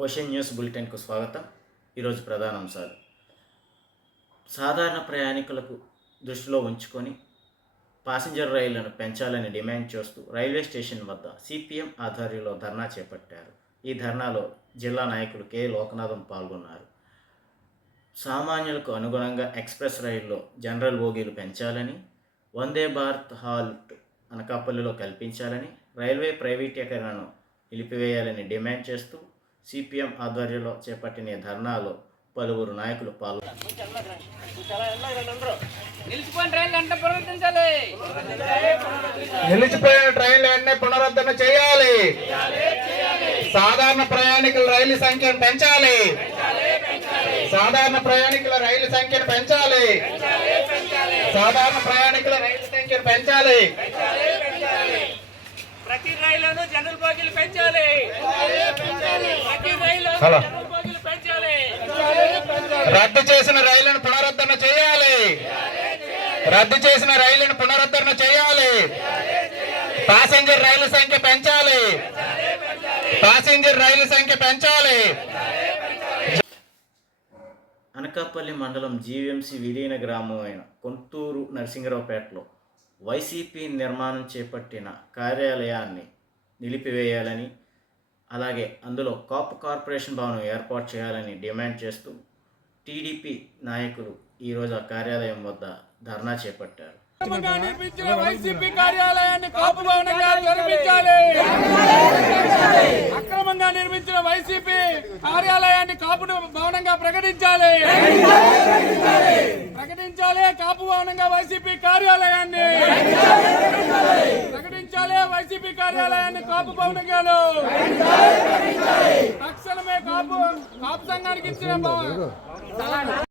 Question news బులెటిన్కు స్వాగతం. ఈరోజు ప్రధాన అంశాలు సాధారణ ప్రయాణికులకు దృష్టిలో ఉంచుకొని పాసింజర్ రైళ్ళను పెంచాలని డిమాండ్ చేస్తూ రైల్వే స్టేషన్ వద్ద సిపిఎం ఆధ్వర్యంలో ధర్నా చేపట్టారు. ఈ ధర్నాలో జిల్లా నాయకులు కె. లోకనాథం పాల్గొన్నారు. సామాన్యులకు అనుగుణంగా ఎక్స్ప్రెస్ రైల్లో జనరల్ బోగీలు పెంచాలని వందే భారత్ హాల్ట్ అనకాపల్లిలో కల్పించాలని రైల్వే ప్రైవేటీకరణను నిలిపివేయాలని డిమాండ్ చేస్తూ సిపిఎం ఆధ్వర్యంలో చేపట్టిన ధర్నాలో పలువురు నాయకులు నిలిచిపోయిన ట్రైన్లు వెంటనే పునరుద్ధరణ చేయాలి. సాధారణ ప్రయాణికుల రైలు సంఖ్యను పెంచాలి. సాధారణ ప్రయాణికుల రైలు సంఖ్యను పెంచాలి. సాధారణ ప్రయాణికుల రైలు సంఖ్యను పెంచాలి ప్రతి రైలును జనరల్ బోగీలు పెంచాలి హలో. రద్దు చేసిన రైళ్ళను పునరుద్ధరణ చేయాలి. రద్దు చేసిన రైళ్ళను పునరుద్ధరణ చేయాలి. ప్యాసింజర్ రైలు సంఖ్య పెంచాలి. ప్యాసింజర్ రైలు సంఖ్య పెంచాలి. అనకాపల్లి మండలం జీవీఎంసీ విలీన గ్రామం అయిన కొంతూరు నరసింగరావుపేటలో వైసీపీ నిర్మాణం చేపట్టిన కార్యాలయాన్ని నిలిపివేయాలని అలాగే అందులో కాపు కార్పొరేషన్ భవనం ఏర్పాటు చేయాలని డిమాండ్ చేస్తూ టీడీపీ నాయకులు ఈరోజు ఆ కార్యాలయం వద్ద ధర్నా చేపట్టారు. అక్రమంగా నిర్మించిన వైసీపీ కార్యాలయాన్ని కాపు భవనంగా నిర్మించాలి. అక్రమంగా నిర్మించిన వైసీపీ కార్యాలయాన్ని కాపు భవనంగా ప్రకటించాలి. ప్రకటించాలి కాపు భవనంగా వైసీపీ కార్యాలయాన్ని. ప్రకటించాలి వైసీపీ కార్యాలయాన్ని కాపు భవనంగాను తక్షణమే కాపు కాపు సంఘానికి ఇచ్చిన